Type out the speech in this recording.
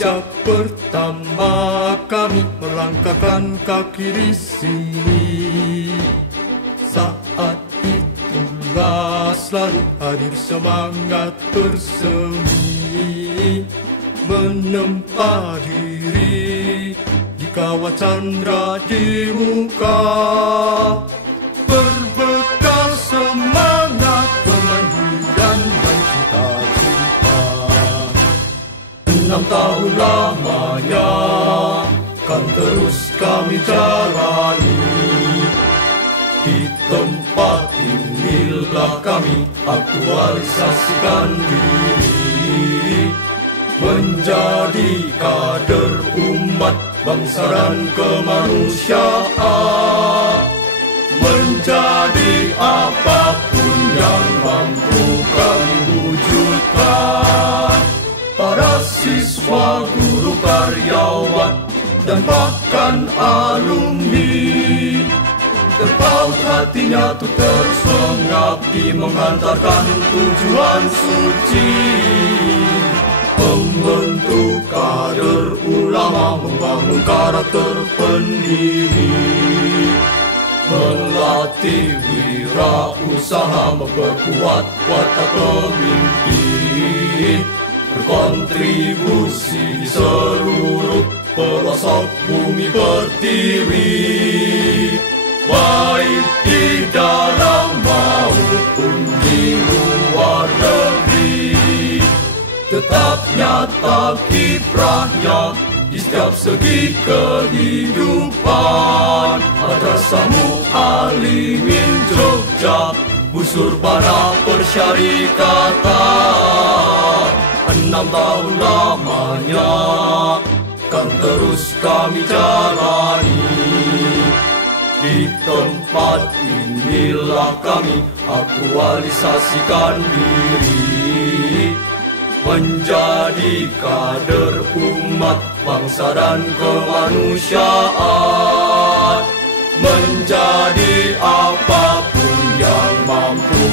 Sejak pertama kami melangkahkan kaki di sini, saat itulah selalu hadir semangat bersemi, menempa diri di kawah candra di muka, berbekal semangat kemandirian dan cita-cita. 6 tahun lamanya kan terus kami jalani. Di tempat inilah kami aktualisasikan diri, menjadi kader umat bangsa dan kemanusiaan, menjadi apapun yang mampu kami wujudkan. Para siswa, guru, karyawan, dan bahkan alumni, terpaut hatinya untuk terus mengabdi, menghantarkan tujuan suci, membentuk kader ulama, membangun karakter pendiri, melatih wirausaha, memperkuat watak pemimpin, berkontribusi di seluruh pelosok bumi pertiwi, baik di dalam maupun di luar negeri. Tetap nyata kiprahnya di setiap segi kehidupan. Madrasah Mu'alimin Jogja, busur pada persyarikatan. 6 tahun lamanya kan terus kami jalani. Di tempat inilah kami aktualisasikan diri, menjadi kader umat bangsa dan kemanusiaan, menjadi apapun yang mampu